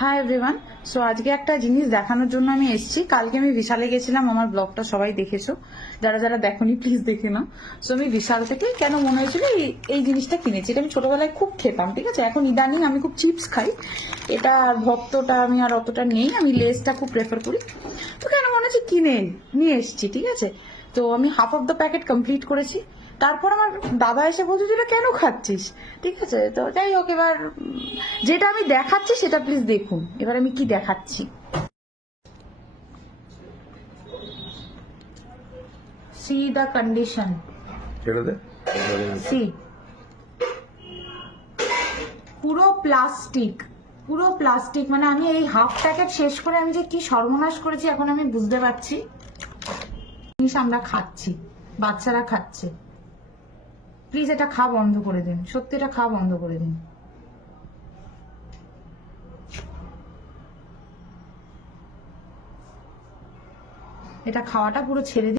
Hi everyone. So আজকে একটা জিনিস দেখানোর জন্য আমি এসেছি। কালকে আমি বিশালে গেছিলাম, আমার ব্লগটা সবাই দেখেছো, যারা যারা দেখোনি প্লিজ দেখে নাও। সো আমি বিশাল থেকে কেন মনে হয়েছিল এই জিনিসটা কিনেছি। এটা আমি ছোটবেলায় খুব খেতাম, ঠিক আছে। এখন ইদানিং আমি খুব চিপস খাই, এটা ভক্তটা আমি আর অতটা নেই, আমি লেসটা খুব প্রেফার করি। তো কেন মনে হচ্ছে কিনে নিয়ে এসেছি, ঠিক আছে। তো আমি half of the packet complete করেছি। তারপর আমার দাদা এসে বলছে যেটা কেন খাচ্ছিস, ঠিক আছে। তো যাই হোক, এবার যেটা আমি দেখাচ্ছি সেটা প্লিজ দেখুন। এবার আমি কি দেখাচ্ছি, সি দ্য কন্ডিশন, সি পুরো প্লাস্টিক, পুরো প্লাস্টিক। মানে আমি এই হাফ প্যাকেট শেষ করে আমি যে কি সর্বনাশ করেছি এখন আমি বুঝতে পারছি। জিনিস আমরা খাচ্ছি, বাচ্চারা খাচ্ছে। প্লিজ এটা খাওয়া বন্ধ করে দিন, সত্যি এটা খাওয়া বন্ধ করে দিন। এটা খাওয়াটা পুরো ছেড়ে দিন।